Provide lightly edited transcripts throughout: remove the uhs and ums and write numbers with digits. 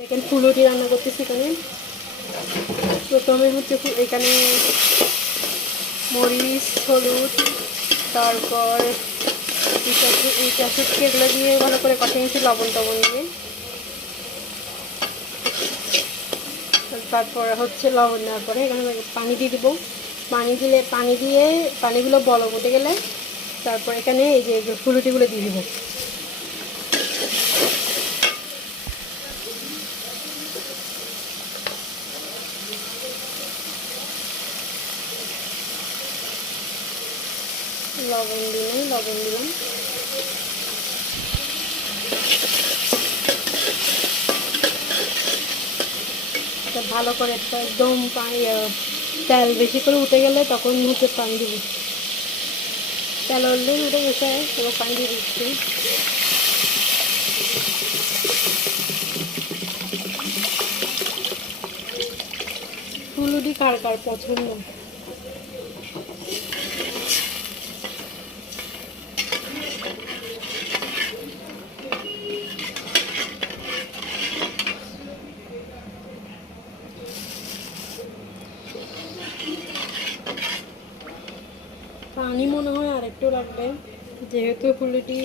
দেখেন ফুলুরি রান্না করতেছি। এখানে প্রথমে হচ্ছে এখানে মরিচ, হলুদ, তারপর ইটা শুটকি এগুলো দিয়ে ভালো করে কষে নিয়েছি লবণ টবণ দিয়ে। তারপর হচ্ছে লবণ দেওয়ার পরে এখানে পানি দিয়ে দিব। পানি দিয়ে পানিগুলো বলক উঠে গেলে তারপর এখানে এই যে ফুলুটিগুলো দিয়ে দিব। লবণ দিলাম। ভালো করে একদম তেল বেশি করে উঠে গেলে তখন হচ্ছে পানি দিব। তেল অলরেডি উঠে গেছে, এবার পানি দিয়ে দিচ্ছি। ফুলুরি কার কার পছন্দ? পানি মনে হয় আরেকটু লাগবে, যেহেতু ফুলুরি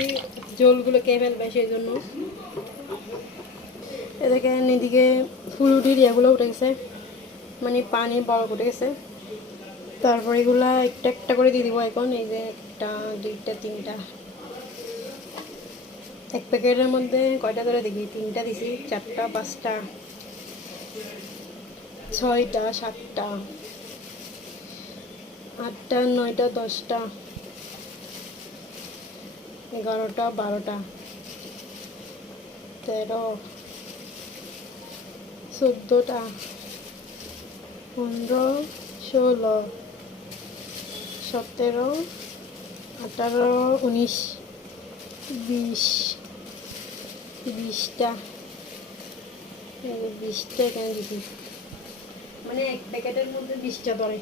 ঝোলগুলো খেয়ে ফেলবে সেই জন্য। এদিকে এদিকে ফুলুরির ইয়েগুলো উঠে গেছে, মানে পানি বরফ উঠে গেছে। তারপর এগুলা একটা একটা করে দিয়ে দিব এখন। এই যে 1টা 2টা 3টা, এক প্যাকেটের মধ্যে কয়টা করে দেখি? 3টা দিছি, 4টা 5টা 6টা 7টা 8টা 9টা 10টা 11টা 12টা 13 14টা 15 16 17 18 19 20 20টা 20টা এখানে দিছি, মানে এক প্যাকেটের মধ্যে 20টা ধরে।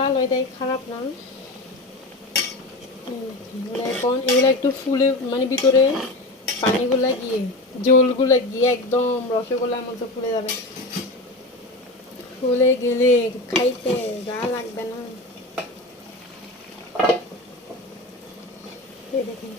ভালো, এটাই খারাপ না। এখন এগুলো একটু ফুলে, মানে ভিতরে পানিগুলা গিয়ে জলগুলা গিয়ে একদম রসগোল্লার মতো ফুলে যাবে। ফুলে গেলে খাইতে গা লাগবে না। এই দেখেন।